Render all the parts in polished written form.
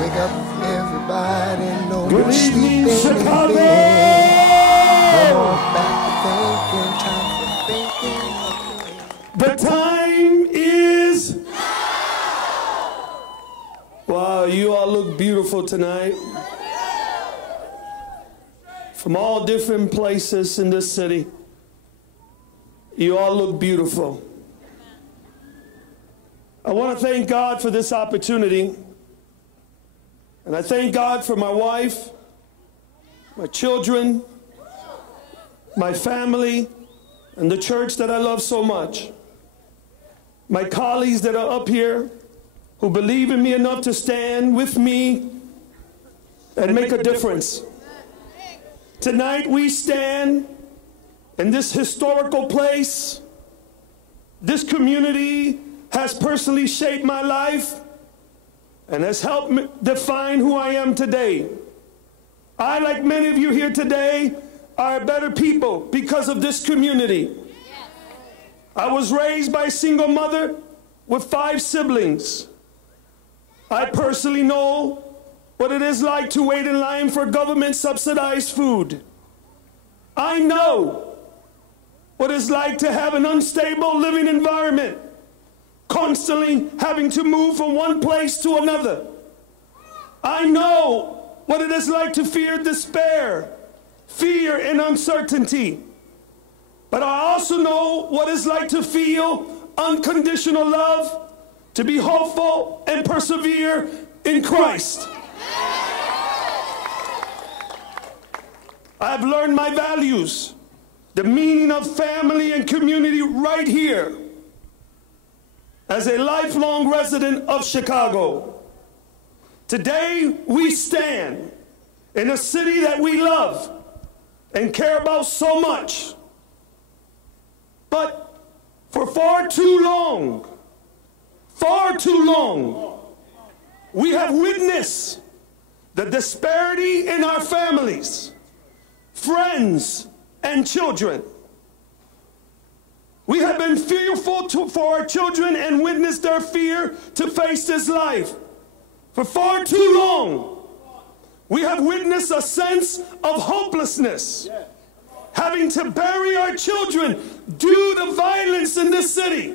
Wake up, everybody, no Good more evening, sleeping in Chicago! bed. No more back thinking, time for thinking. The time is... Wow, you all look beautiful tonight. From all different places in this city. You all look beautiful. I want to thank God for this opportunity. And I thank God for my wife, my children, my family, and the church that I love so much. My colleagues that are up here who believe in me enough to stand with me and make a difference. Tonight we stand in this historical place. This community has personally shaped my life and has helped me define who I am today. I, like many of you here today, are better people because of this community. I was raised by a single mother with 5 siblings. I personally know what it is like to wait in line for government-subsidized food. I know what it's like to have an unstable living environment, constantly having to move from one place to another. I know what it is like to fear despair, fear and uncertainty. But I also know what it's like to feel unconditional love, to be hopeful and persevere in Christ. I've learned my values, the meaning of family and community right here as a lifelong resident of Chicago. Today we stand in a city that we love and care about so much. But for far too long, we have witnessed the disparity in our families, friends, and children. We have been fearful for our children and witnessed their fear to face this life. For far too long, we have witnessed a sense of hopelessness, having to bury our children due to violence in this city.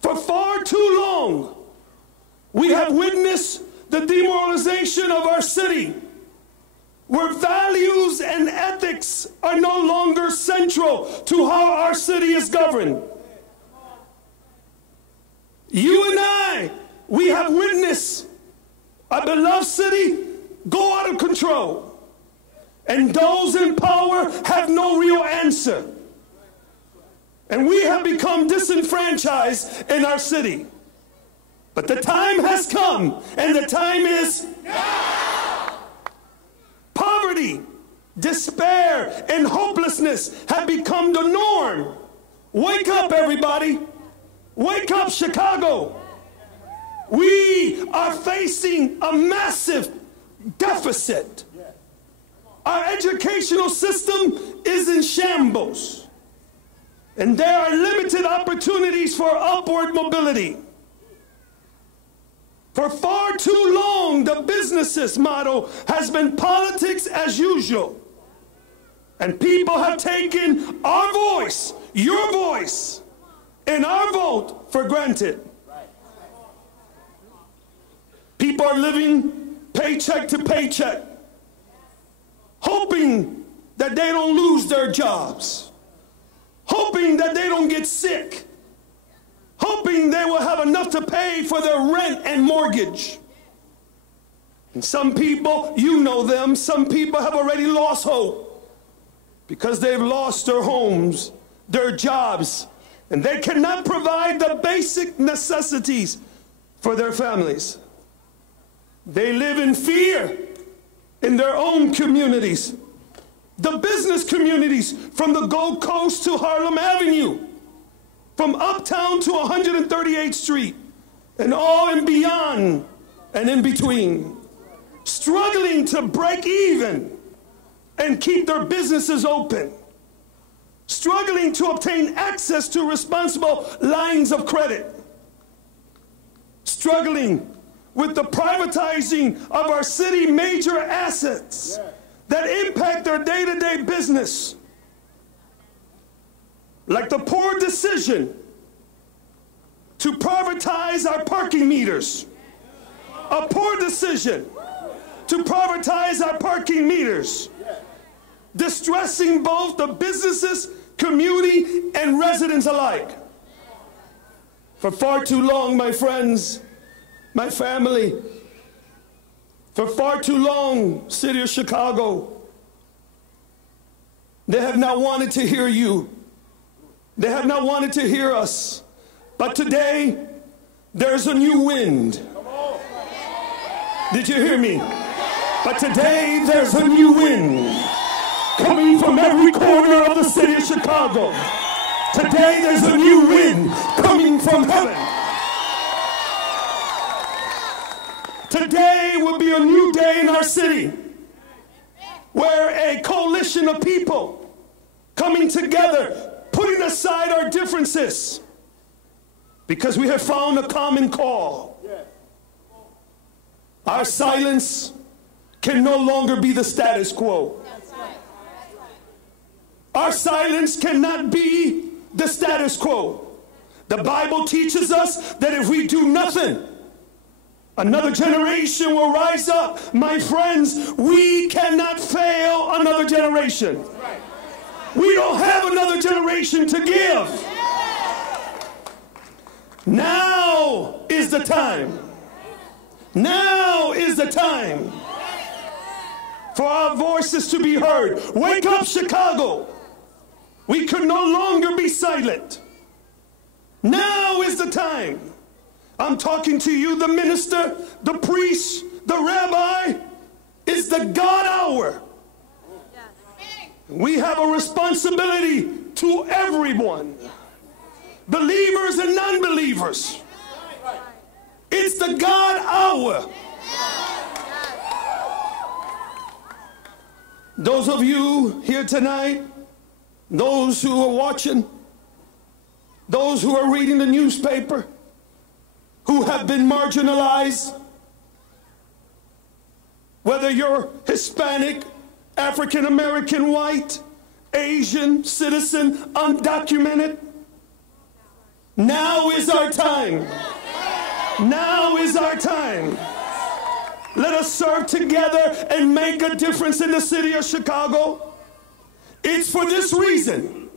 For far too long, we have witnessed the demoralization of our city, where values and ethics are no longer central to how our city is governed. You and I, we have witnessed our beloved city go out of control, and those in power have no real answer. And we have become disenfranchised in our city. But the time has come, and the time is now. Poverty, despair, and hopelessness have become the norm. Wake up, everybody. Wake up, Chicago. We are facing a massive deficit. Our educational system is in shambles. And there are limited opportunities for upward mobility. For far too long, the business's motto has been politics as usual. And people have taken our voice, your voice, and our vote for granted. People are living paycheck to paycheck, hoping that they don't lose their jobs, hoping that they don't get sick, hoping they will have enough to pay for their rent and mortgage. And some people, you know them, some people have already lost hope because they've lost their homes, their jobs, and they cannot provide the basic necessities for their families. They live in fear in their own communities. The business communities from the Gold Coast to Harlem Avenue, from Uptown to 138th Street, and all in beyond and in between, struggling to break even and keep their businesses open, struggling to obtain access to responsible lines of credit, struggling with the privatizing of our city major assets that impact our day-to-day business, like the poor decision to privatize our parking meters, a poor decision to privatize our parking meters, distressing both the businesses, community, and residents alike. For far too long, my friends, my family, for far too long, city of Chicago, they have not wanted to hear you. They have not wanted to hear us. But today, there's a new wind. Did you hear me? But today, there's a new wind coming from every corner of the city of Chicago. Today, there's a new wind coming from heaven. Today will be a new day in our city, where a coalition of people coming together, putting aside our differences, because we have found a common call. Our silence can no longer be the status quo. Our silence cannot be the status quo. The Bible teaches us that if we do nothing, another generation will rise up. My friends, we cannot fail another generation. We don't have another generation to give. Now is the time. Now is the time for our voices to be heard. Wake up, Chicago. We could no longer be silent. Now is the time. I'm talking to you, the minister, the priest, the rabbi. It's the God hour. We have a responsibility to everyone, believers and non-believers. It's the God hour. Those of you here tonight, those who are watching, those who are reading the newspaper, who have been marginalized, whether you're Hispanic, African American, white, Asian, citizen, undocumented, now is our time. Now is our time. Let us serve together and make a difference in the city of Chicago. It's for this reason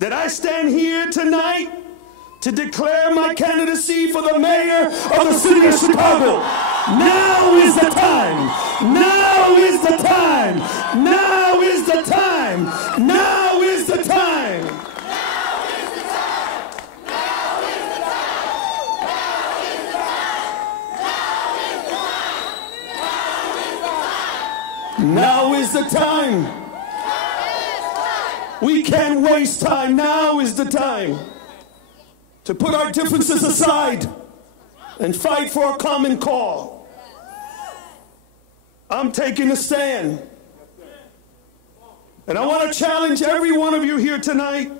that I stand here tonight to declare my candidacy for the mayor of the city of Chicago. Now is the time. Now is the time. Now is the time. Now is the time. Now is the time. We can't waste time. Now is the time to put our differences aside and fight for a common call. I'm taking a stand. And I want to challenge every one of you here tonight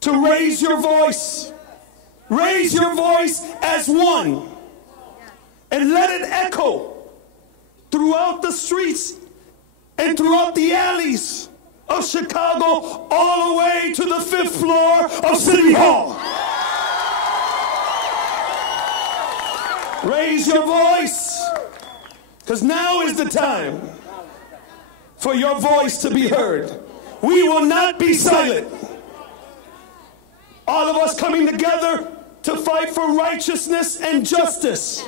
to raise your voice. Raise your voice as one. And let it echo throughout the streets and throughout the alleys of Chicago, all the way to the 5th floor of City Hall. Raise your voice, because now is the time for your voice to be heard. We will not be silent. All of us coming together to fight for righteousness and justice,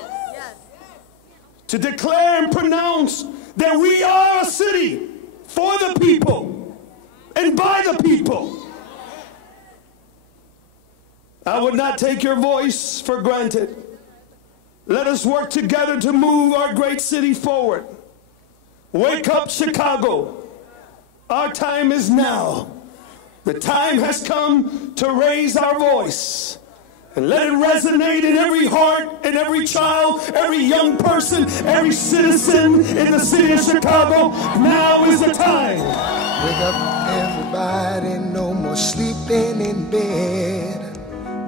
to declare and pronounce that we are a city for the people and by the people. I would not take your voice for granted. Let us work together to move our great city forward. Wake up, Chicago. Our time is now. The time has come to raise our voice. And let it resonate in every heart, in every child, every young person, every citizen in the city of Chicago. Now is the time. Wake up, everybody. No more sleeping in bed.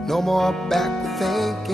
No more backward thinking.